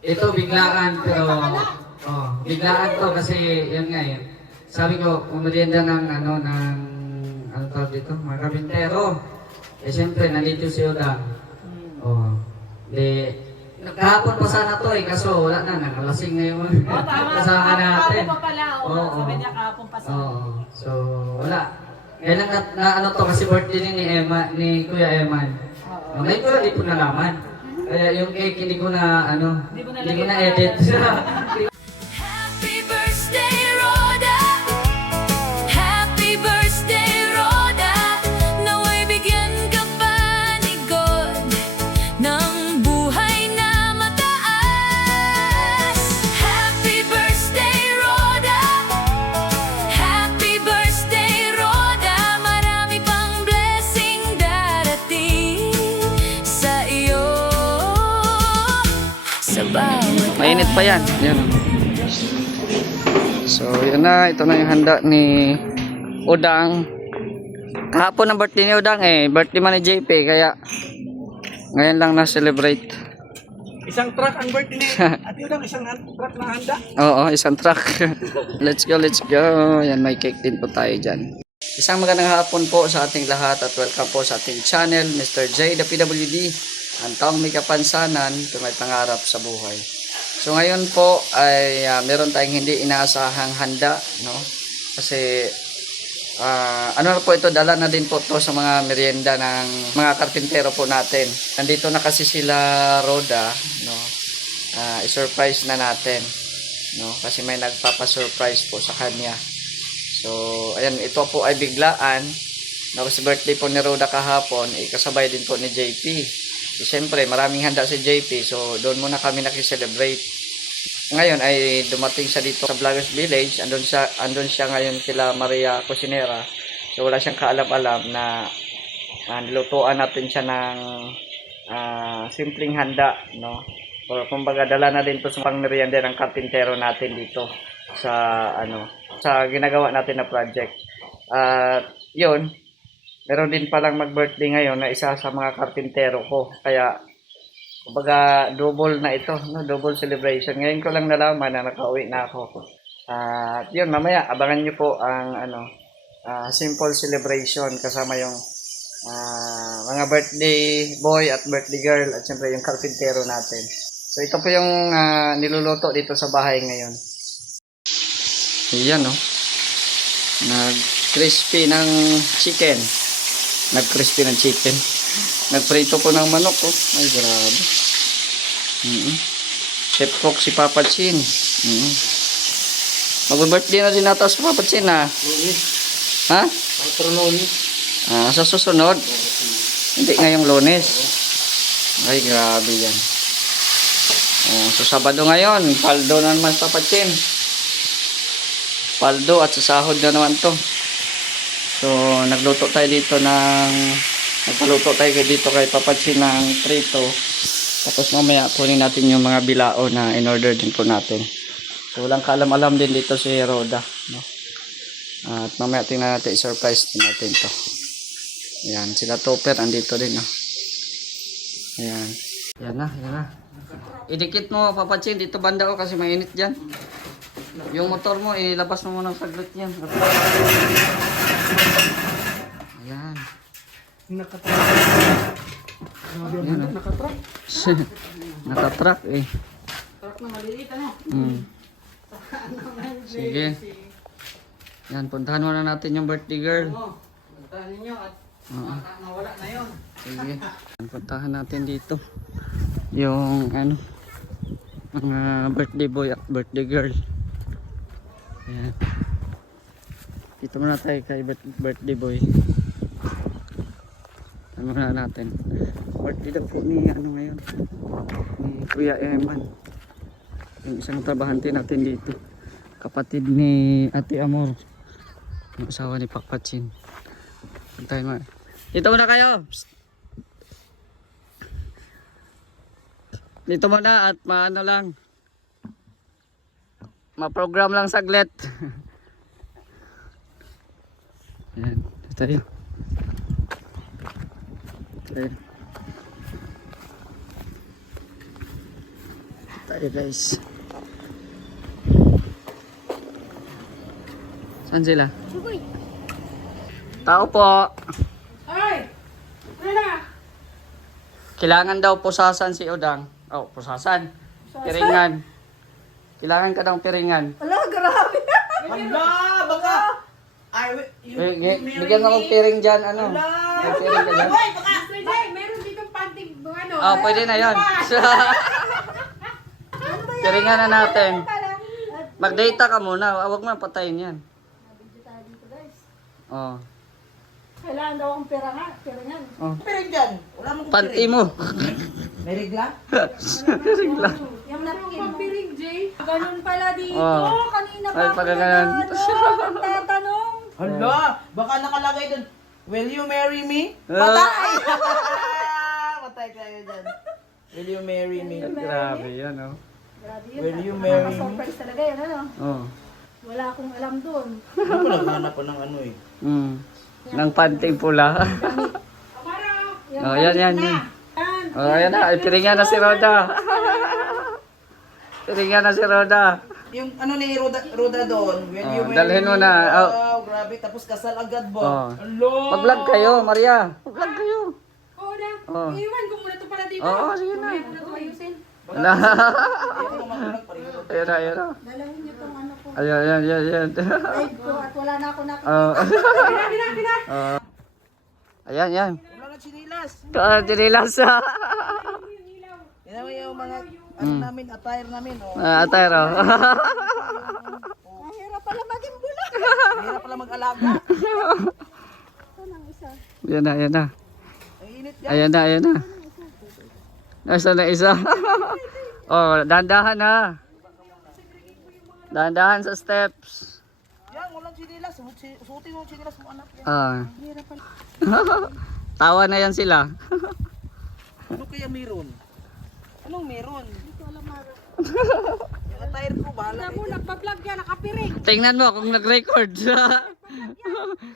Ito biglaan pero biglaan to kasi yan nga eh. Sabi ko, kumarienda ng ano tawag dito, mga kabintero. Eh siyempre, nandito si Odang. Oh, di, kahapon pa sana to eh, kaso wala na, nakalasing na yung kasama natin. Kahapon pa pala, sabi niya kahapon pa sana. So, wala. Kailan na ano to, kasi birthday ni Kuya Eman. Ngayon ko lang di po nalaman. Kaya yung cake, hindi ko na, hindi ko na edit. Happy birthday, Rhoda. Happy birthday, Rhoda. Nawa'y bigyan ka pa ni God ng buhay na mataas. Happy birthday, Rhoda. Happy birthday, Rhoda. Marami pang blessing darating sa iyo. Sa bawat Mainit pa yan. Yan. So, yun na. Ito na yung handa ni Udang. Kahapon ang birthday ni Udang eh. Birthday man ni JP. Kaya, ngayon lang na-celebrate. Isang truck ang birthday ni Ate Udang, isang truck na handa. Oo, isang truck. Let's go, let's go. Yan, may cake din po tayo dyan. Isang magandang hapon po sa ating lahat at welcome po sa ating channel, Mr. J, the PWD. Ang taong may kapansanan, may pangarap sa buhay. So ngayon po ay meron tayong hindi inaasahang handa, no? Kasi ano na po ito, dala na din po to sa mga merienda ng mga karpintero po natin. Nandito na kasi sila Rhoda, no? I-surprise na natin, no? Kasi may nagpapa-surprise po sa kanya. So ayan, ito po ay biglaan. No, kasi birthday po ni Rhoda kahapon, kasabay din po ni JP. Siyempre, maraming handa si JP, so doon muna kami nakiselebrate. Ngayon ay dumating siya dito sa Vloggers Village, andun siya ngayon kila Maria Cusinera. So wala siyang kaalam-alam na nilutuan natin siya ng simpleng handa, no? O kumbaga dala na din to sa pangmerienda ng karpintero natin dito sa sa ginagawa natin na project. Yun. Meron din palang mag-birthday ngayon na isa sa mga karpintero ko. Kaya, kumbaga, double na ito, no? Double celebration. Ngayon ko lang nalaman na nakauwi na ako. At yun, mamaya, abangan nyo po ang simple celebration kasama yung mga birthday boy at birthday girl at syempre yung karpintero natin. So, ito po yung niluluto dito sa bahay ngayon. Ayan, no? Nag-crispy ng chicken. Nag-crispy ng chicken. Nagprito po ng manok, oh. Ay, grabe. Chef cook si Papa Chin. Mag-birthday na din nata si Papa Chin, ha? Ha? Sa susunod? Hindi, ngayong Lunes. Ay, grabe yan. So, Sabado ngayon. Paldo na naman si Papa Chin. Paldo at sasahod na naman to. So, nagpaluto tayo dito kay Papatsin ng prito. Tapos mamaya kunin natin yung mga bilao na in-order din po natin. So, walang kaalam-alam din dito si Rhoda, no? At mamaya tingnan natin, i-surprise din natin to. Ayan, sila Topper, andito din, no? Ayan. Yan na. Idikit mo, Papatsin, dito banda ko kasi mainit dyan. Yung motor mo, ilabas mo muna ng saglit yan. Ayan. Nakatrack. Ayan, Nakatrack. Nakatrack eh. Truck na maliliit, ano? Sige. Yan, puntahan muna natin yung birthday girl. Puntahan ninyo at nawala na yun. Sige. Yan, puntahan natin dito. Yung mga birthday boy at birthday girl. Ayan. Dito muna tayo kay birthday boy. Ano muna natin. Birthday daw po ni ngayon. Ni Kuya Eman. Yung isang trabahante natin dito. Kapatid ni Ate Amor. Yung asawa ni Pakpatsin. Puntahin mo. Dito muna kayo. Psst. Dito muna at maano lang. Ma-program lang saglit. Ayan, ito tayo. tayo guys. Saan sila? Tao po. Ay! Ano na? Kailangan daw pusasan si Odang. Oh, pusasan. Piringan. Kailangan ka daw piringan. Ala, grabe! Hala, baka. Ay, Bigyan ako piring dyan, ano? May piring ka dyan? Mr. J, meron dito panting, ano? Oh, pwede na yan. Piringan na natin. Mag-data ka muna. Huwag mo na patayin yan. Oh. Kailangan daw akong pirangan. Oh. piring dyan. Wala mo Panty mo. May regla? Piring lang. Yung napkin mo. Piring, J. Ganun pala dito. Oh. Kanina Ay, pa pagka ako ganun. nagtatanong. Hala, baka nakalagay dun. Will you marry me? Ah. Patay! Patay kayo dyan. Will you marry me? Grabe yan, oh. Grabe yun. Will you marry me? Surprise talaga yun, ano? Oh. Wala akong alam doon. Hindi ko naghanap pa ng ano eh. Nang panting pula. Oh, yan. Yan. Oh, ayan na. Ay, piringan na si Roda. Piringan na si Roda. Yung ano ni Roda doon, will you marry dalhin mo me? na. Oh. Wow, grabe. Tapos kasal agad ba? Oh. Hello! Mag-vlog kayo, Maria. Mag-vlog kayo. Oo na. Oh. Iwan ko muna ito pala dito. Oo, sige na. Mamaya ko na ito ayusin. Wala. Ayaw ko matulog pa rin. Ayan na, ayan na. Dalawin niyo tong ano ko. Ayan. Live ko at wala na ako nakita. Oh. Bina. Ayan. Wala na chinilas. Dinilas. Yan naman yung mga ano namin, attire namin. Oh. Atero. Mahirap pala maging bulag. Hirap pala mag-alaga. Ayan na. Ang init yan. Ayan na. Nasa na isa. Oh, dahan-dahan na. Dahan-dahan sa steps. Yan, walang chinilas. Suotin mo ang chinilas mo, anak. Yan. Ah. Tawa na yan sila. Ano kaya meron? Anong meron? Yung attire ko, bahala kayo. Nagpa-vlog yan, nakapiring. Tingnan mo kung nag-record.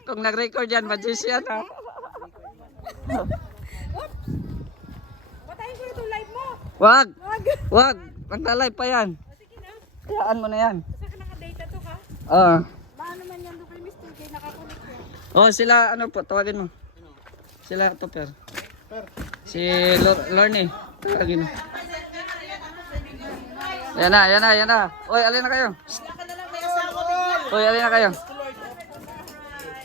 Kung nag-record yan, magician ha. Patayin ko na itong live mo. Wag. Magla-live pa yan. Hayaan mo na yan. Saan ka nakadata to ka? Ah. Baka naman yan doon kay Mr. J nakakulit yan. Oh, sila ano po, tawagin mo. Sila to per. Si Lorne. Tawagin mo. Yan na. Oy, alin na kayo. Oy, alin na kayo.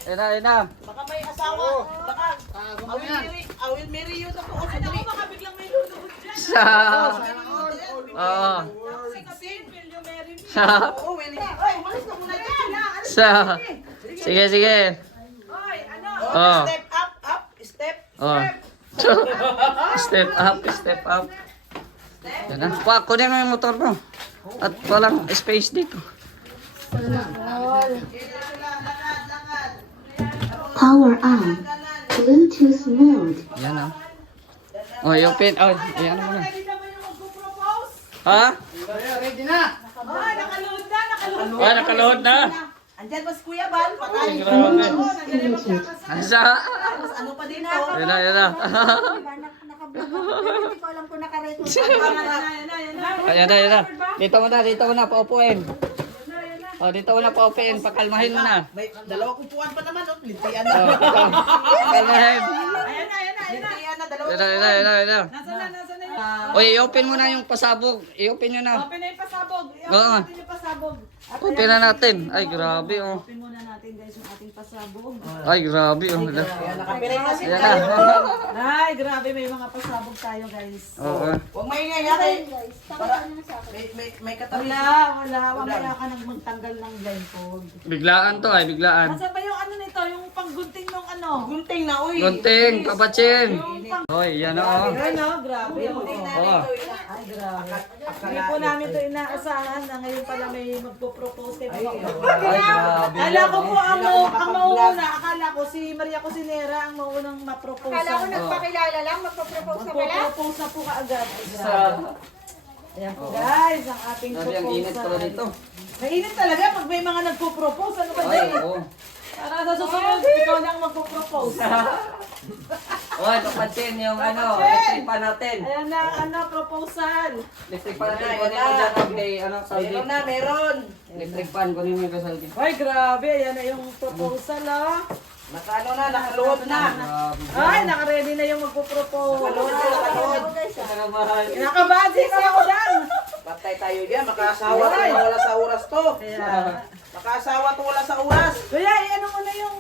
Yan na. Baka may asawa. Baka, I will marry you. Tapos, sandali. Baka biglang may lulubog dyan. Oo. Oo, will you? Oy, umalis ka muna dyan. Sige. Oh. Step up, step. Oh. Step up. Yan na. Kunin mo yung motor mo. At walang space dito. Power on. Bluetooth mode. Yan na. Oh, yung pin. Oh, ayan mo na. Ha? Ready na. Oh, nakaload na. Andyan ba si Kuya Bal? Patay. Grabe. Muted. Ansa? Tapos ano pa din to? Yan na. Nakablog ako. Pero hindi ko alam kung nakarecord. Ayan na. Dito mo na, paupuin. Oh, dito mo na paupuin, pakalmahin mo na. May dalawa kupuan pa naman. Oh. Lintian Oh, na. pakalmahin. Lintian na, dalawa Yan na. Oy, i-open mo na yung pasabog. I-open nyo na. Open na yung pasabog. Oo. Open yung pasabog. Open na natin. Ay, grabe oh. Open muna natin guys yung ating pasabog. Ay, grabe oh. Ayan, nakapiring na sila. Yan na. Ay, grabe may mga pasabog tayo guys. Oo. Huwag maingay ha kay. Guys, May katabi. wala. Mamaya ka nang magtanggal ng blindfold. Biglaan to ay, biglaan. Nasaan ba yung ano nito? Yung panggunting nung ano? Gunting na, uy. Gunting, pabatsin. Hoy, yan oh. Ay no, grabe. Oh. Ay, grabe. Hindi po namin ito inaasahan na ngayon pala may magpo-propose kay mga Ay, grabe. Akala ko po ang mauuna. Akala ko si Maria Cosinera ang mauunang ma-propose. Akala ko nagpakilala lang, magpo-propose ka pala? Magpo-propose na po kaagad. Sa... Ayan po guys, ang ating Grabe, ang init pala proposal. dito. Mainit talaga pag may mga nagpo-propose. Ano ba Ay, dyan? oo. Para sa susunod, ikaw na ang magpo-propose. Oh, papansin yung electric pan natin. Ayan na, proposal. Electric pan natin. Kunin mo dyan kay, Saldi. Meron. Electric pan, kunin mo yung Saldi. Ay, grabe. Ayan na yung proposal, ah. Nakaluhod na. Ay, nakaready na yung magpo-propose. Nakabahan. Kinakabahan din ako dyan. Patay tayo dyan. Makaasawa to. Wala sa oras to. Kaya, Makaasawa to. Wala sa oras. kuya, ano mo na yung,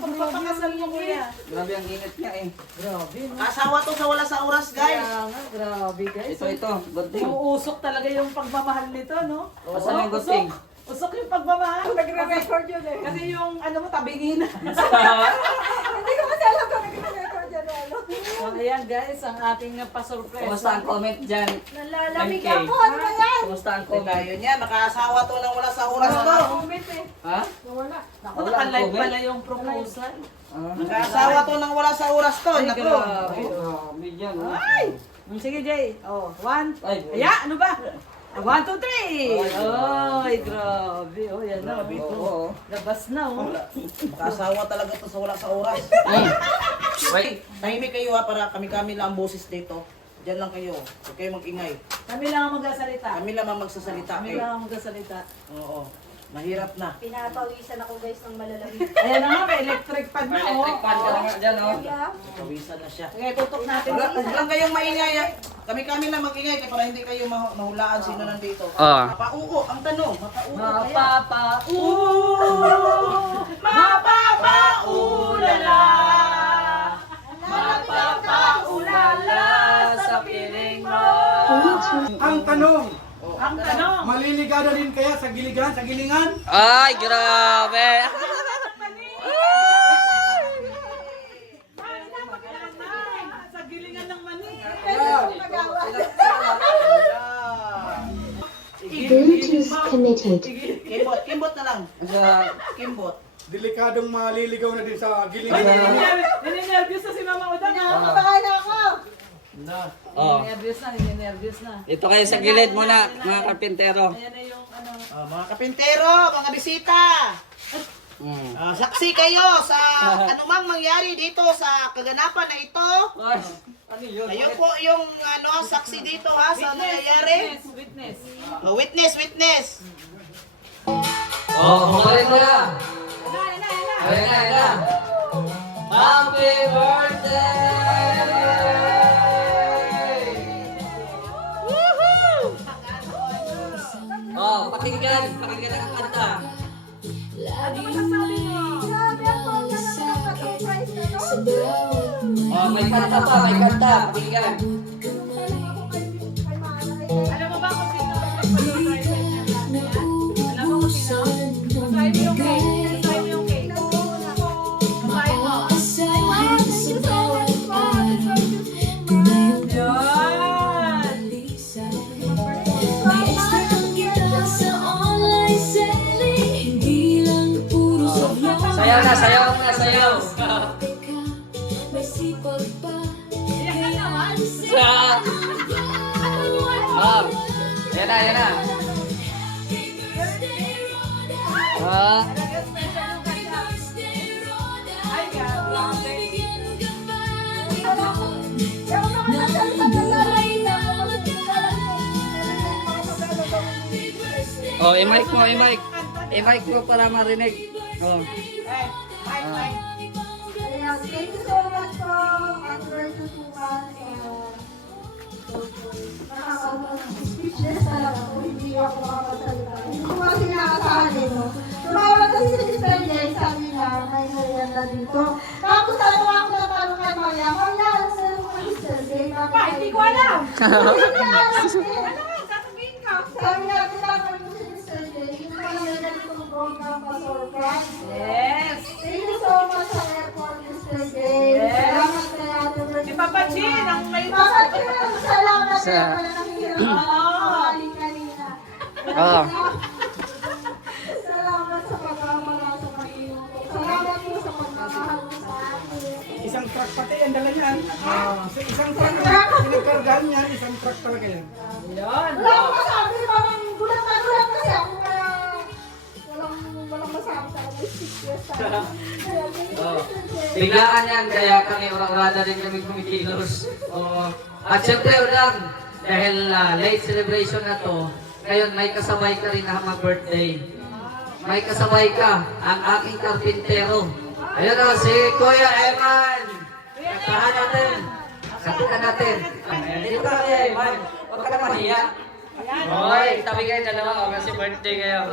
pagpapakasal mo, kuya. Grabe ang init niya eh. Grabe, no? Makaasawa to sa wala sa oras, guys. Kaya nga, grabe, guys. Ito, good thing. Uusok talaga yung pagmamahal nito, no? Asan yung good thing? Usok yung pagmamahal. Nagre-record yun eh. Kasi yung mo, tabingin. Hindi ko kasi alam kung nag-record yan. So, ayan guys, ang ating pasurpresa. Kumusta ang comment dyan? Nalalamig MK? ako. Ano ba yan? Kumusta ang Patay comment? tayo niyan. Makaasawa to na wala sa oras to. Comment eh. Ha? Nawala. Naku, Wala, naka-live comment. pala yung proposal. Makaasawa to nang wala sa oras to. Ay, Naku. grabe. Grabe dyan. Ay! Sige, Jay. Oh, 1. Ay, Aya, ano ba? 1, 2, 3! Ay, grabe. Oh, yan na. Grabe Oh. ito. Labas na, oh. Makaasawa talaga to sa wala sa oras. Wait. Tahimik kayo ha para kami-kami lang ang boses dito. Diyan lang kayo. Huwag kayo mag-ingay. Kami lang ang magsasalita. Kami lang ang magsasalita. Kami Eh. lang ang magsasalita. Oo. Mahirap na. Pinapawisan ako guys ng malalaki. Ayan na nga, may electric pan na, oh. Electric pan ka na nga dyan, oh. Pawisan na siya. Okay, tutok natin. Huwag lang kayong maingay. Ha? Kami-kami lang mag-ingay kaya para hindi kayo mahulaan sino nandito. Ah. Mapauo ang tanong. Mapauo kaya. Mapapaulala. Mapapaulala sa piling mo. Bluetooth Ang tanong, Ang tanong. maliligada rin kaya sa giligan, sa gilingan? Ay, grabe. Sa gilingan ng mani. Bluetooth connected. Kimbot na lang. Kimbot. Delikadong maliligaw na din sa gilingan. Nininervyos na si Mama Udan. Nakakabakala ako. Oh. Nininervyos na. Dito kayo sa gilid muna, mga karpintero. Ayan na yung ano. Mga kapintero, mga bisita. Saksi kayo sa anumang mangyari dito sa kaganapan na ito. Ano yun? Kayo po yung saksi dito ha sa nangyayari. Witness. Witness. Oh, kumarin mo na. Ayan na. Happy birthday! Oh, pakinggan ang kanta. Grabe ang pagka na nagpa-surprise ka, no? Oh, may kanta pa, pakinggan. Alam mo ba kung sino ang nagpa-surprise niya? Alam mo kung sino? Basahin mo yung cake. Basahin mo yung cake. Basahin mo. Thank you so much po. Yan. Sayaw na, sayaw. Ah, yan na. Ah. Ay, grabe. Oh, i-mic mo, i-mic. I-mic mo para marinig. Oh. Ayan, thank you so much po. After 2 months, speechless talaga ako. Hindi ako makapagsalita. Hindi ko kasi nakasali, no? Tumawag kasi si Mr. Jay, sabi niya, may merienda dito. Tapos tanong ako ng tanong kay Maria, Maria, alam mo yung Mr. Jay? Hindi ko alam. Hindi niya alam eh. Ano nga, sasabihin ka. Sabi niya, tinapay ko si Mr. Jay. Hindi pala may ganitong program pa surprise. Yes. Thank you so much sa airport, Mr. Jay. Yes. Salamat kay Ate Bernie. Si Papa Chin, ang may Papa Chin, salamat Sa- kaya pala nahihirap ako kumain kanina. Ah. Salamat sa pagkakala sa Panginoon. Salamat po sa pagmamahal mo sa akin. Isang truck pati ang dala niyan. Isang truck, pinagkargahan niyan, isang truck talaga yan. Yan. Wala akong masabi, parang gulat na gulat kasi ako kaya walang masabi sa akin. May 6 years tayo. Kaya, thank you, Mr. Jay. Si biglaan yan, kaya kami ura-urada din kami kumikilos. Oo. At syempre, Udang, dahil late celebration na to, ngayon may kasabay ka rin na birthday. May kasabay ka, ang aking karpintero. Ayun o, si Kuya Eman. Kantahan natin. Kantahan natin. Dito ka, Kuya Eman. Huwag ka na mahiya. Hoy, tabi kayo dalawa kasi birthday kayo.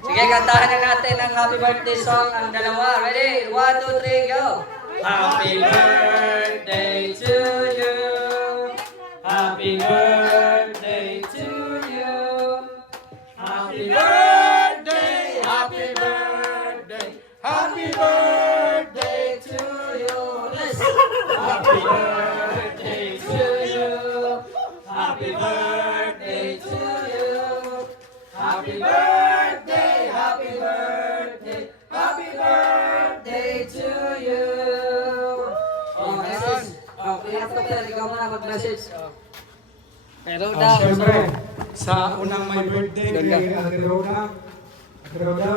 Sige, kantahan na natin ang happy birthday song ang dalawa. Ready? 1, 2, 3, go! Happy birthday to you. Happy birthday to you. Happy birthday, happy birthday, happy birthday to you. Happy birthday to you. Happy birthday to you. Happy birthday, happy birthday, happy birthday to you. Oh, message. Oh, kaya ito kaya ikaw muna mag-message. Pero daw. Siyempre, sa unang may birthday kay Ate Rhoda. Ate Rhoda,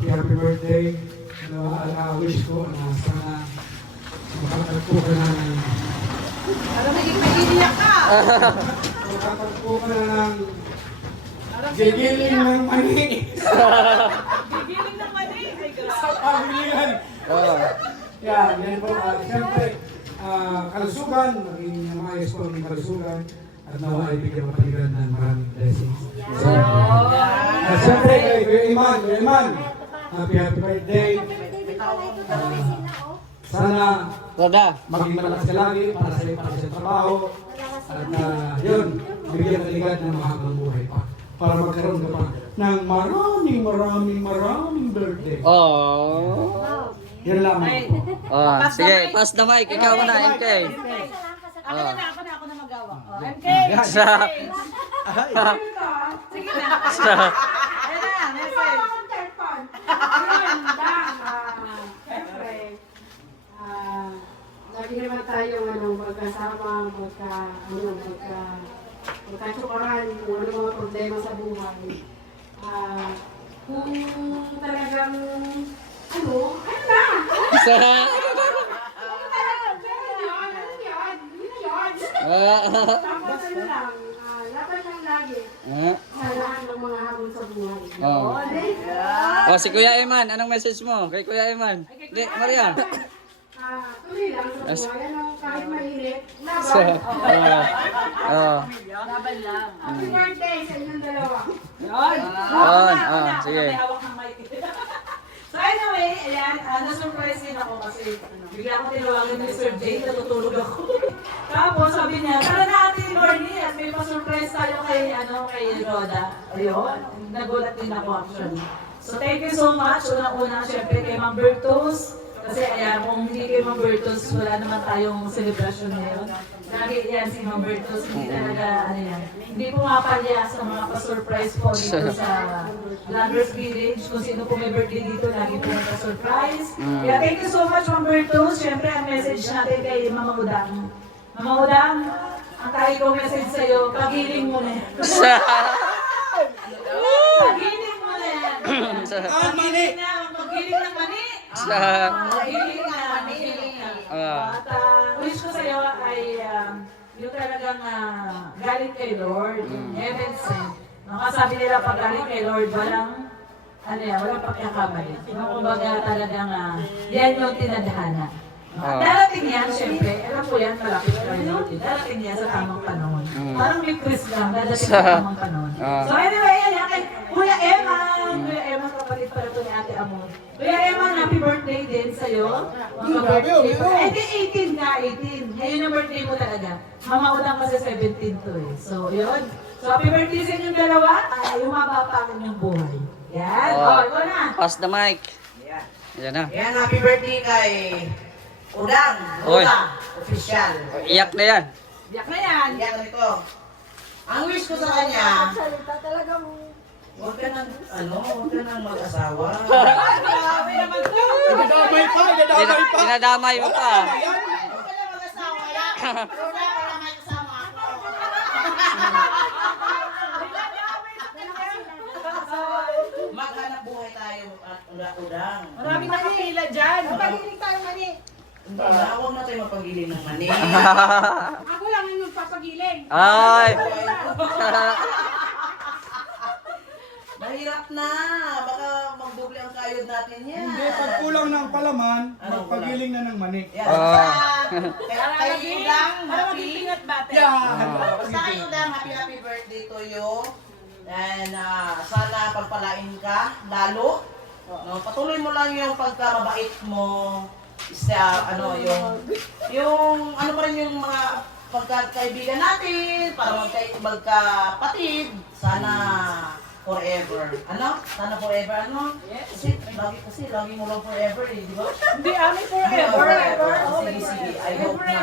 happy birthday. Wish ko na sana makatagpo ka na ng... Alam mo, iiyak ka. Makatagpo ka na ng... Gigiling ng mani. Gigiling ng mali. Ay, grabe. Sa pamilyan. Yan po. Siyempre, kalusugan, maging maayos po ng kalusugan. At nawa ay bigyan mapaligan ng maraming blessings. At siyempre, kay Kuya Iman, happy birthday. Sana maging malakas ka lagi para sa trabaho. At yun, bigyan kaligad ng mahabang buhay pa. Para magkaroon ka pa ng maraming birthday. Oh. Yan lamang po. Oh, sige, pass the mic. Ikaw muna, MK. Ako na magawa. Oh, MK! Sa... Sige na. Ayan na, message. Lagi naman tayo magkasama, magkatsukaran, kung ano mga problema sa buhay. Kung talagang, ano na? Tapos ano lang, dapat lang lagi sa lahat ng mga hamon sa buhay. Oh. Oh, si Kuya Eman, anong message mo kay Kuya Eman? Di, Maria. Tuloy lang sa buhay, ano, kahit mainit, So, laban. Laban lang. Happy birthday sa inyong dalawa. Sige. May hawak ng mic. So anyway, ayan, na-surprise din ako kasi bigla ko tinawagan ni Sir Jay, natutulog ako. Tapos sabi niya, tara na Ate Lorny at may pa-surprise tayo kay Rhoda. Ayun, nagulat din ako actually. So thank you so much. Unang-una, syempre kay Ma'am Bertus. Kasi ayan, kung hindi kay Ma'am Bertus, wala naman tayong celebration ngayon. Lagi yan si Ma'am Bertus, hindi talaga, hindi pumapalya sa mga pa-surprise po dito sa Landers Village. Kung sino po may birthday dito, lagi po nagpa-surprise. Kaya thank you so much, Ma'am Bertus. Siyempre, ang message natin kay Mama Udang. Mama Udang, ang tayo kong message sa'yo, pagiling mo na yan. Pagiling mo na yan. Pagiling na, magiling ng mani. Magiling na, magiling na. At wish ko sa'yo ay yung talagang galing kay Lord, heaven sent. Sabi nila pag galing kay Lord, walang pagkakamali. Kumbaga talagang yan yung tinadhana. Darating yan, syempre, alam ko yan, malapit kay Lord. Darating yan sa tamang panahon. Parang may quiz lang, dadating sa tamang panahon. So anyway, yan kay Kuya Eman. Kuya Eman, kapalit pala ito ni Ate Amor. Kuya Eman, happy birthday din sa'yo. Mga-birthday mo. Eh, di 18 ka, 18. Ngayon ang birthday mo talaga. Mama Udang kasi 17 to eh. So, yun. So, happy birthday sa inyong dalawa. Umaba pa ang inyong buhay. Yan. Oh, ikaw na. Pass the mic. Yan na. Yan, happy birthday kay Udang. Oy. Official. Iyak na yan. Biyak na yan. Yan, ito. Ang wish ko sa kanya, Salita talagang huwag ka nang mag-asawa. Grabe naman to. Dinadamay mo pa. Huwag ka nang mag-asawa. Wala para may kasama ako. Maghanap buhay tayo at udang. mani. Ako lang yung magpapagiling. Ay! Mahirap na. Baka magdoble ang kayod natin yan. Hindi, pag kulang ng palaman, Anong magpagiling na ng mani. Yan. Ah. Kay Udang, Para happy. maging peanut butter. Basta kay Udang, happy birthday to you. And sana pagpalain ka lalo. No, patuloy mo lang yung pagkamabait mo. Yung ano pa rin yung mga pagkakaibigan natin, para magkapatid, sana forever. Ano? Sana forever, ano? Yes. Kasi lagi mo lang forever eh, di ba? Hindi, may forever. Oh, Sige, may sige. I forever. hope na.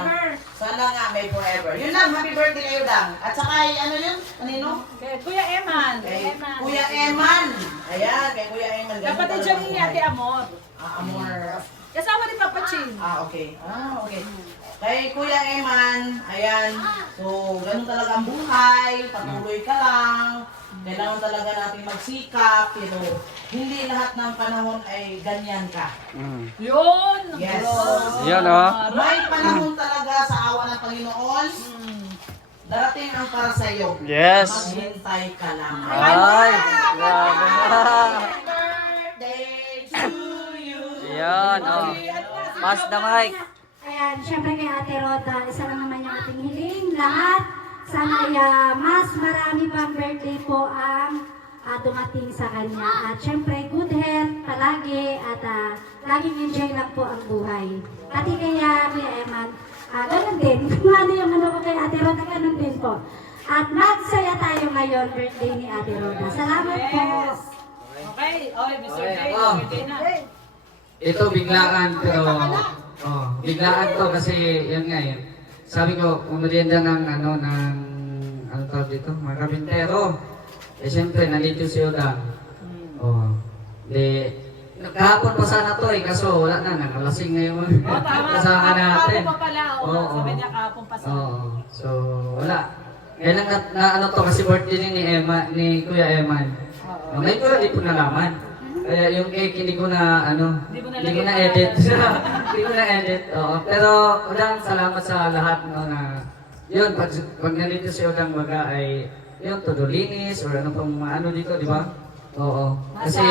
Sana nga may forever. Yun lang, happy birthday kayo lang. At saka, ano yun? Kanino? Kay Kuya Eman. Kay Kuya Eman. Ayan, kay Kuya Eman. Ganun Kapatid talaga siya ni buhay. Ate Amor. Amor. Kasama ni Papa Chin. Okay. Okay. Kay Kuya Eman, ayan. So, ganun talaga ang buhay. Patuloy ka lang. Kailangan talaga natin magsikap. Pero hindi lahat ng panahon ay ganyan ka. Mm. Yun. Yes. Yan oh. May panahon talaga sa awa ng Panginoon. Darating ang para sa iyo. Yes. Maghintay ka lang. Ay! Grabe na. Birthday to you. Yan oh. Pass the mic. Ayan, syempre kay Ate Roda, isa lang naman yung ating hiling. Lahat, sana mas marami pang birthday po ang dumating sa kanya. At syempre, good health palagi at laging enjoy lang po ang buhay. Pati kaya Kuya Eman, ganun din. Kung ano yung ano ko kay Ate Roda, ganun din po. At magsaya tayo ngayon, birthday ni Ate Roda. Salamat po. Okay. Oy, Mr. Okay, Jay. ako. Birthday na. Ito biglaan pero biglaan to kasi yun nga yun. Sabi ko, umerienda ng ano tawag dito, mga karpintero. Eh siyempre, nandito si Udang. Kahapon pa sana to kaso wala na, nakalasing na yung Tama. kasama natin. Kahapon pa pala. Sabi niya kahapon pa sa. So, wala. Kailan na ano to kasi birthday ni Kuya Eman. Ngayon ko lang di po nalaman. Kaya yung cake hindi ko na hindi ko na edit. Hindi ko na edit. Pero Udang, salamat sa lahat na yun pag nandito si Udang baga ay yun todo linis or ano pang ano dito, di ba? Oo. Kasi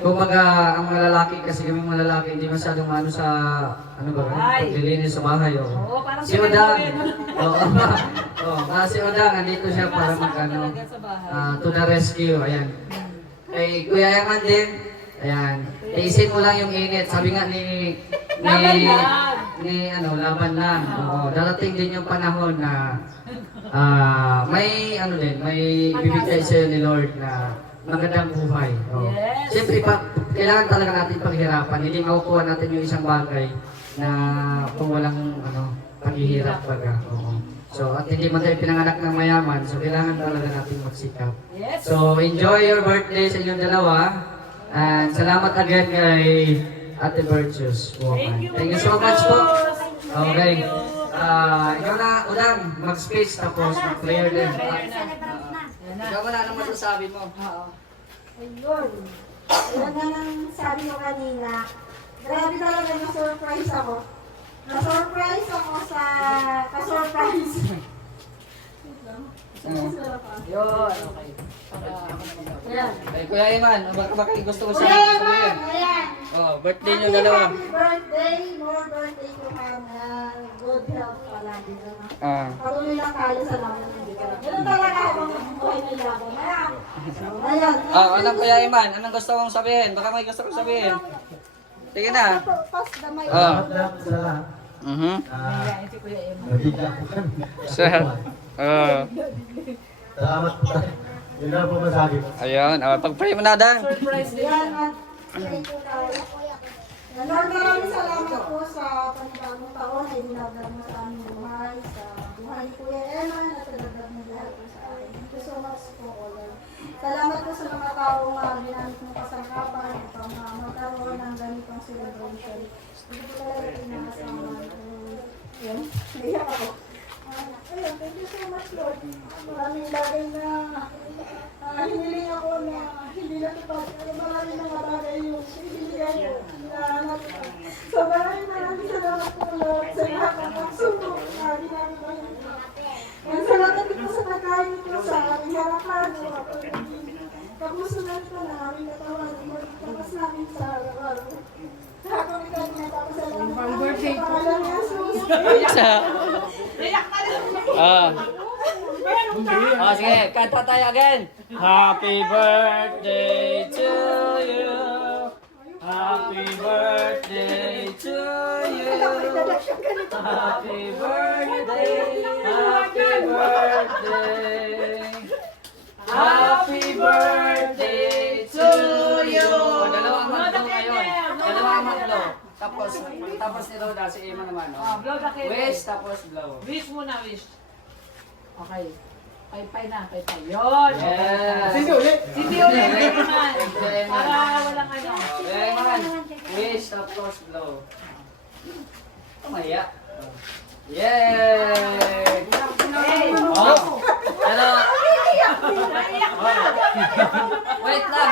kumaga ang mga lalaki kasi kami mga lalaki hindi masyadong sa paglilinis sa bahay. Oo, parang Si Udang. Si Udang nandito siya para to the rescue. Ayan. Kay Kuya Eman din, ayan, tiisin mo lang yung init. Sabi nga ni laban lang. Oo, darating din yung panahon na may bibigay sa'yo ni Lord na magandang buhay. Oo. Yes. Siyempre, kailangan talaga natin paghirapan. Hindi makukuha natin yung isang bagay na kung walang paghihirap baga. Oo. So, at hindi man tayo pinanganak ng mayaman, so kailangan talaga natin magsikap. Yes. So, enjoy your birthday sa inyong dalawa. And salamat again kay Ate Virtues. Thank you so much po. Okay. Ikaw na, Udang, mag-speech tapos mag-prayer din. Ikaw na ano masasabi mo? Ayun. Yan na lang sabi ko kanina. Grabe talaga na-surprise ako. Na-surprise ako sa ka-surprise. Yun. Okay. Ayan. Kay Kuya Eman, baka gusto ko Ayan, sabihin. ayan. Birthday niyo dalawa. Happy birthday, more birthday to come. Good health palagi. Patuloy lang tayo sa laban ng Diyos. Ganun talaga habang buhay ng laban. Ayan. Anong Kuya Iman? Anong gusto kong sabihin? Baka may gusto kong sabihin. Sige na. Pass the mic. Salamat sa lahat. Ayan, si Kuya Emma. Nabigla ko kami. Salamat po tayo. Yun lang po masabi ko. Ayun. Pag-pray mo na, Dan. Surprise din. Ayan, at pray po tayo. Lord, maraming salamat po sa panibagong taon na dinagdag mo sa aming buhay, sa buhay ni Kuya Eman, at dinagdag mo lahat po sa akin. Thank you so much po, Lord. Salamat po sa mga taong ginamit mong kasangkapan upang magkaroon ng ganitong celebration. Hindi po talaga pinakasama. Yun, naiyak ako. Ayun, thank you so much, Lord. Maraming bagay na hiniling ako na hindi natupad. Pero maraming mga bagay yung ibinigay ko na natupad. So maraming salamat po, Lord, sa lahat ng pagsubok. Ang salamat dito sa pagkain ko sa aming harapan. Kapusunan ko na aming katawan. Magkakas namin sa araw-araw. Ako rin kami nagpapasalamat namin sa pangalan ni Jesus. Oh, sige, kanta tayo again. Happy birthday to you. Happy birthday to you. Happy birthday. Happy birthday. Happy birthday to you. Dalawang matlo ngayon. Dalawang matlo. Tapos ni Roda, si Emma naman. Blow the candle. Wish, tapos blow. Wish muna, wish. Okay. Pay na, pay. Yun. Yes. Sige ulit. Hindi ulit naman. Para walang ano. Emma, wish, tapos blow. Tumaya. Yay! Oh, pero, wait lang.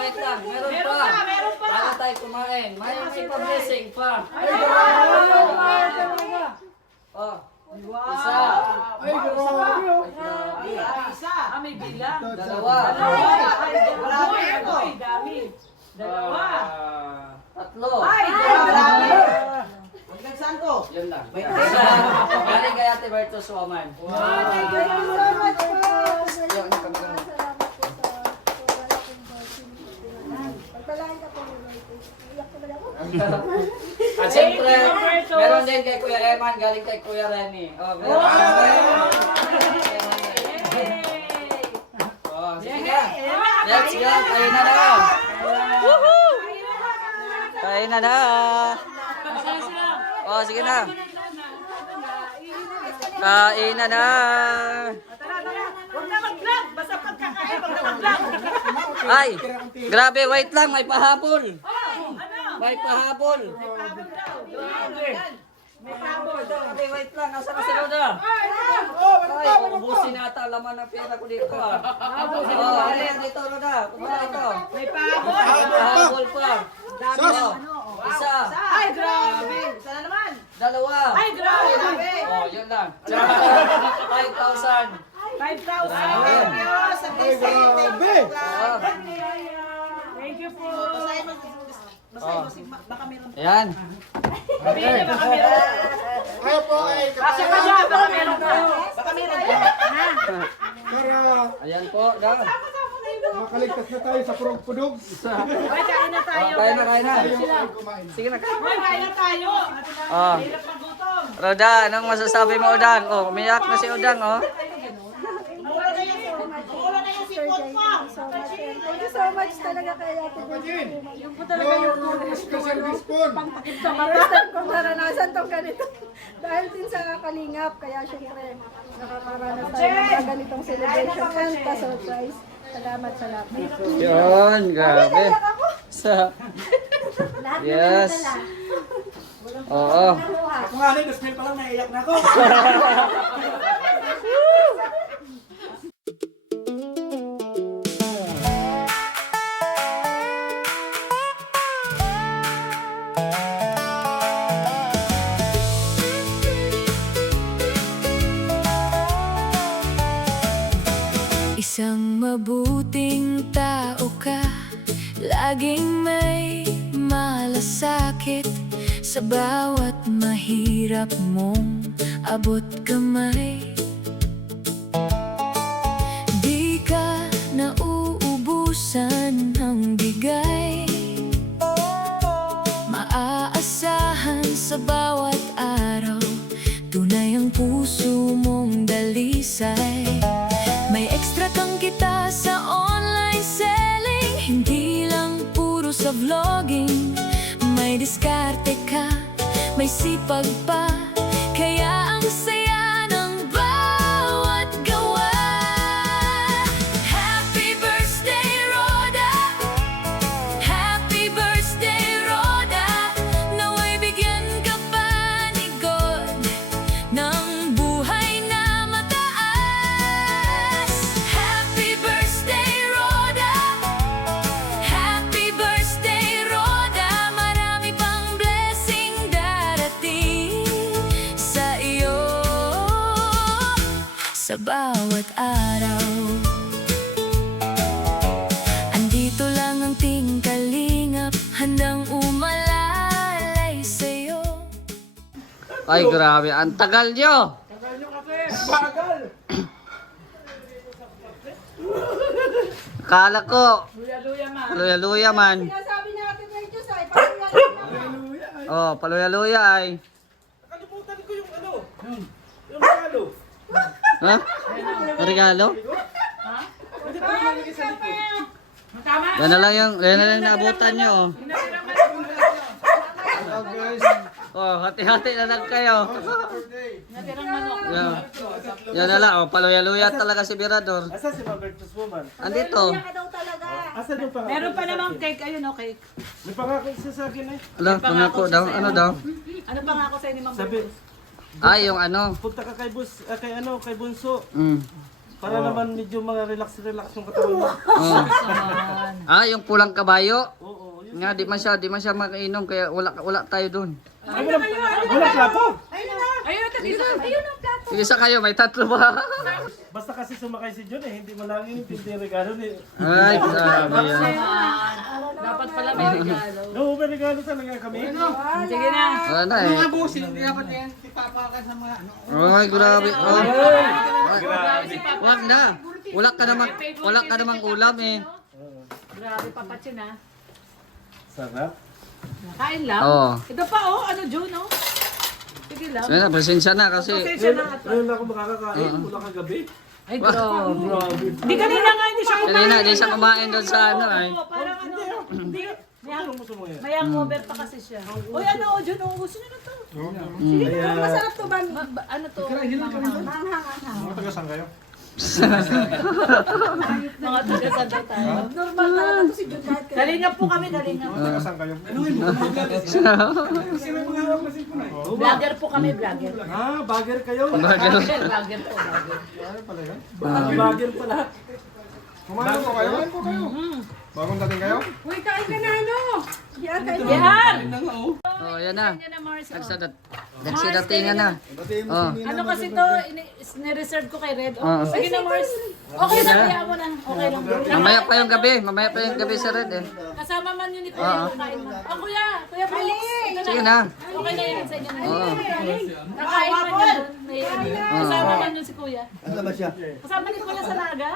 Wait lang. Meron pa. Bago tayo kumain. May pa-blessing pa. Oh, isa. Ay, grabe. Isa. May bilang. Dalawa. Ay, dami. Dalawa. Tatlo. Ay, dami. Hanggang saan to? Yun lang. Galing kay Ate Bertus Woman. Thank you so much po. Yung ano kami lang. Salamat po sa malaking blessing. Pagpalain ka po. Iyak ko na ako. At siyempre, meron din kay Kuya Eman, galing kay Kuya Renny. Oh, meron. Oh, sige na. Let's go. Kain na na. Kain na na. Oh, sige na. Kain na na. Huwag na mag-vlog. Basta pagkakain, huwag na mag-vlog. Ay, grabe, wait lang. May pahabol. Ano? May pahabol. May tabor. Grabe, wait lang. Nasa na si Roda? Ay, ubusin na ata laman ng pera ko dito. Oh, ayan, dito, Roda. Kumala ito. May pabor. Pahabol pa. Oh, isa. Ay, grabe. Isa na naman. Dalawa. Ay, grabe. Oh, yun lang. 5,000. 5,000. Thank you sa blessing. Thank you. Oh, Thank you po. Basahin mo, baka meron. ayan. Sabihin niya baka meron. Ayaw po ay Asa ka dyan? Baka meron ka. Baka meron ka. para Ayan po, da. makaligtas na tayo sa purog-pudog. Ay, kain na tayo. Kain na. Ayaw ay kumain. Sige na. Ay, kain na tayo. Oh. Hirap magutom. Roda, anong masasabi mo, Udang? Oh, umiyak na si Udang, oh. Mura na yung sipot pa. Thank you so much talaga kay Ate Jin, Yung po your purpose ka service phone. sa marasal kong naranasan tong ganito. Dahil din sa kalingap, kaya syempre nakakaranas tayo ng ganitong celebration and pa-surprise. Salamat sa lahat. Yun, grabe. Sa, Lahat yes. Oo. Ako nga rin, 2,000 pa lang naiyak na ako. Isang mabuting tao ka, laging may malasakit. Sa bawat mahirap mong abot kamay, di ka nauubusan ng bigay. Maaasahan sa bawat araw, tunay ang puso mong dalisay. May extra kang kita sa online selling, hindi lang puro sa vlogging. May diskarte ka, may sipag pa, kaya ang saya ng bawat gawa. Happy birthday, Roda! Happy birthday, Roda! Nawa'y bigyan ka pa ni God ng buhay na mataas. Happy birthday, Roda! Happy birthday, Roda! Marami pang blessing darating. sa bawat araw. Andito lang ang Team Kalingap, handang umalalay sa'yo. Ay, grabe. Ang tagal nyo. Akala ko. Luya-luya man. Sinasabi natin na ito sa ipagkakita. Oh, paluya-luya ay. Nakalimutan ko yung ano. Yung regalo. Ha? Regalo? Hindi pa rin nalagay sa likod. Yan na lang yung naabutan nyo. Oh, hati-hati na lang kayo. Yan. Yan na lang. Oh, paluya-luya talaga si Mirador. Asa si Mabertus Woman? Andito. Kaya daw talaga. Asa yung pangako? Meron pa namang cake. Ayun, oh, cake. May pangako isa sa akin eh. Ala, pangako daw. Ano daw? Ano pa nga ako sa'yo ni Ma'am Sabi, Ay, yung ano. punta ka kay kay Bunso. Mm. Para naman medyo mga relax yung katawan mo. Oh. Ah, yung pulang kabayo. Oo. Yun. Nga, di man siya makainom kaya wala tayo doon. Ay, wala plato. Ayun, tagisa. Ayun ang plato. Isa kayo, may tatlo ba? Basta kasi sumakay si John hindi mo lang yung hindi regalo ni. Ay, grabe yan. Dapat pala may regalo. No, may regalo talaga kami. Sige na. Wala na eh. Ay, grabe. Oh. Wag na. Wala ka namang ulam eh. Grabe, papatsin ha. Sarap. Kain lang. Oo. Ito pa, oh. Ano, June, oh. Sige lang. Sige na, pasensya na kasi. Pasensya na. Ngayon ako makakakain mula kagabi. Ay, grabe. Hindi kanina nga, hindi siya kumain. Kanina, di siya kumain doon sa ano ay. Oo, parang ano, hindi. Ano mo sumo yan? May hangover pa kasi siya. Uy, ano, oh, June, oh. Gusto niya na to. Kaya, Masarap to ba? Ano to? Manghang-anghang. mga taga-saan kayo? Mga taga-sanda tayo. Normal talaga to si John kahit kaya. Dalingap po kami, dalingap. Taga-saan kayo? Vlogger po kami, vlogger. Ah, bagger kayo? Vlogger po, vlogger. Ano pala yan? Bagger pala. Kumain po kayo? Kumain po kayo. Bagong dating kayo? Uy, kain ka na ano? Yan, kain na. Yan! Oh, yan na. Yan na, Mars. Nagsidatingan na. Oh. Ano kasi to, ni-reserve ko kay Red. Oo. Sige na, Mars. Okay na, kaya mo na. Okay lang. Mamaya pa yung gabi sa red eh. Kasama man yun ni Kuya. Kain mo. Oh, Kuya! Kuya Felix! Ito Sige na. na. Okay na yun sa inyo na. Oo. Nakain man yun. May ano. Kasama man yun si Kuya. Ano ba siya? Kasama ni Kuya sa Naga.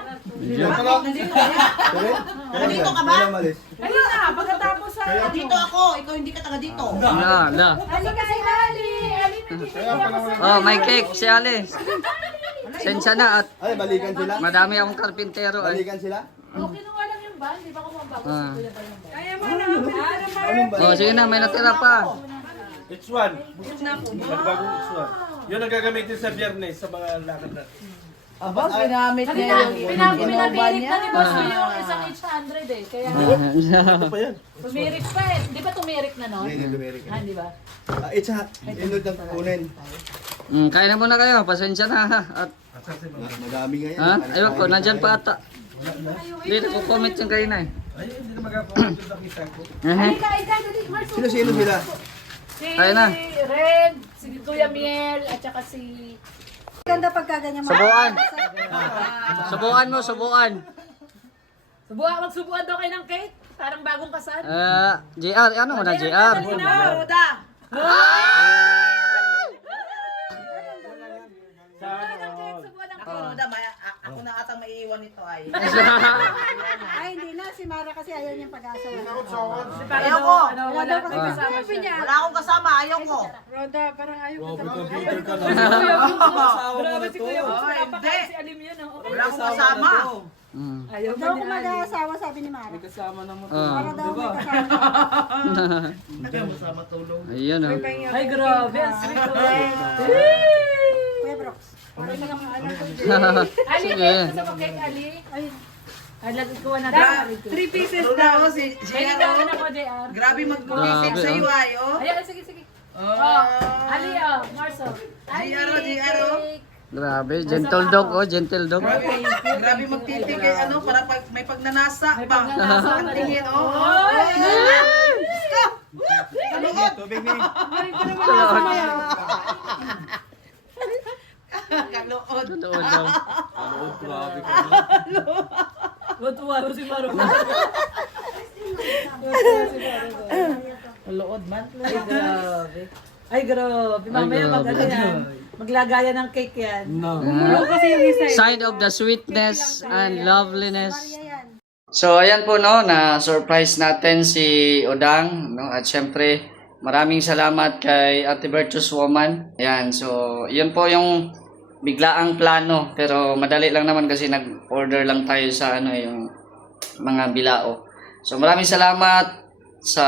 Nandito ka ba? Malis. Ayun na, pagkatapos sa... Dito ako, ikaw hindi ka taga dito. La. Ali ka si Ali! Ali, nagkikita ako sa... Oh, may cake si Alice. Sensya na at Ay, balikan sila? madami akong karpintero eh. Balikan sila? Oh, kinuha lang yung van. Di ba kumambago Ah. si Kuya pa yung van? Kaya mo Anong ba? Oh, sige na, may natira pa. X1. Nagbagong X1. Yun ang gagamitin sa biyernes sa mga lakad natin. Aba, ginamit niya yung Pinapilit na ni Boss Will yung isang 800 eh. Kaya Ano pa yan? tumirik pa eh. Di ba tumirik na nun? Hindi, lumirik. Ah, di ba? It's a, inod ng kunin. Kain na muna kayo, pasensya na ha. At, Madami ngayon. ha? Ayun ko, nandyan pa ata. Hindi, nagko-comment yung kayo na eh. Ay, hindi na mag-comment yung nakita ko. Ay, kain ka, dali. Mars, Sino sila? Si Ayun na. Red, si Kuya Miel, at saka si... Ganda pagka ganyan. Subuan. Subuan mo, subuan. Magsubuan daw kayo ng cake. Parang bagong kasal. JR, ano mo na JR? Roda. Subuan ng cake. Roda, ako na atang maiiwan nito ay. Ay, hindi na. Si Mara kasi ayaw niyang pag-asawa. Ayaw ko. Wala daw kasi kasama siya. Wala akong kasama, ayaw ko. Roda, parang ayaw ko. Computer ka na. Grabe si Kuya Boss. Ay, Napakain hindi. si Alim yun. oh. Okay. Wala akong kasama. Ayaw Daw ako mag-asawa, sabi ni Mara. Oh. Para daw may kasama. Kasama tulong. Ayun oh. Ay, grabe. Ang sweet ko. Kuya Brooks. Okay na naman alam ko. Ali, Sige. cake. Gusto mo cake, Ali? Ay, lagi ko na daw. 3 pieces daw si Ay, JR. daw na ko, JR. Grabe mag-communicate Grabe, sa iyo ay, oh. Ayan, sige, sige. Oh, Ali, oh, Marso. JR. Grabe, gentle dog oh, gentle dog. Grabe magtitig kay ano para pag may pagnanasa pa. Ang tingin, oh. Tubig ni. Kaluod. Totoo daw. Matuwa ko si Maro. Kaluod man. Ay, grabe. Ay, grabe. Mamaya mag ano yan. Maglagayan ng cake yan. Side of the sweetness and loveliness. So ayan po no, na surprise natin si Odang no, at syempre maraming salamat kay Ate Virtuous Woman. Ayan, so yun po yung biglaang plano pero madali lang naman kasi nag-order lang tayo sa ano yung mga bilao. So maraming salamat sa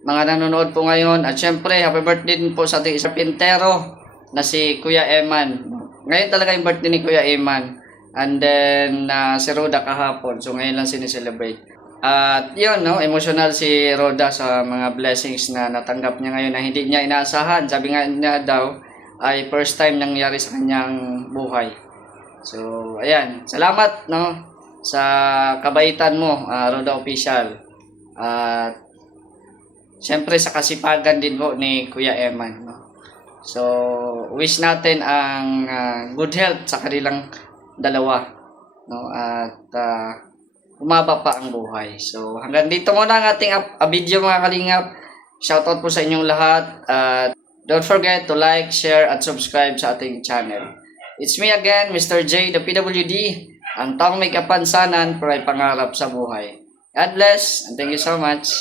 mga nanonood po ngayon at syempre happy birthday din po sa ating isa pintero na si Kuya Eman. Ngayon talaga yung birthday ni Kuya Eman. And then, si Roda kahapon. So, ngayon lang sineselebrate. At yun, no, emotional si Roda sa mga blessings na natanggap niya ngayon na hindi niya inaasahan. Sabi nga niya daw, ay first time nangyari sa kanyang buhay. So, ayan. Salamat, no, sa kabaitan mo, Roda Official. At, syempre, sa kasipagan din po ni Kuya Eman, no. So, wish natin ang good health sa kanilang dalawa, no, at humaba pa ang buhay. So hanggang dito muna ang ating video mga kalingap. Shoutout po sa inyong lahat at don't forget to like, share at subscribe sa ating channel. It's me again, Mr. J, the PWD, ang taong may kapansanan pero ay pangarap sa buhay. God bless and thank you so much.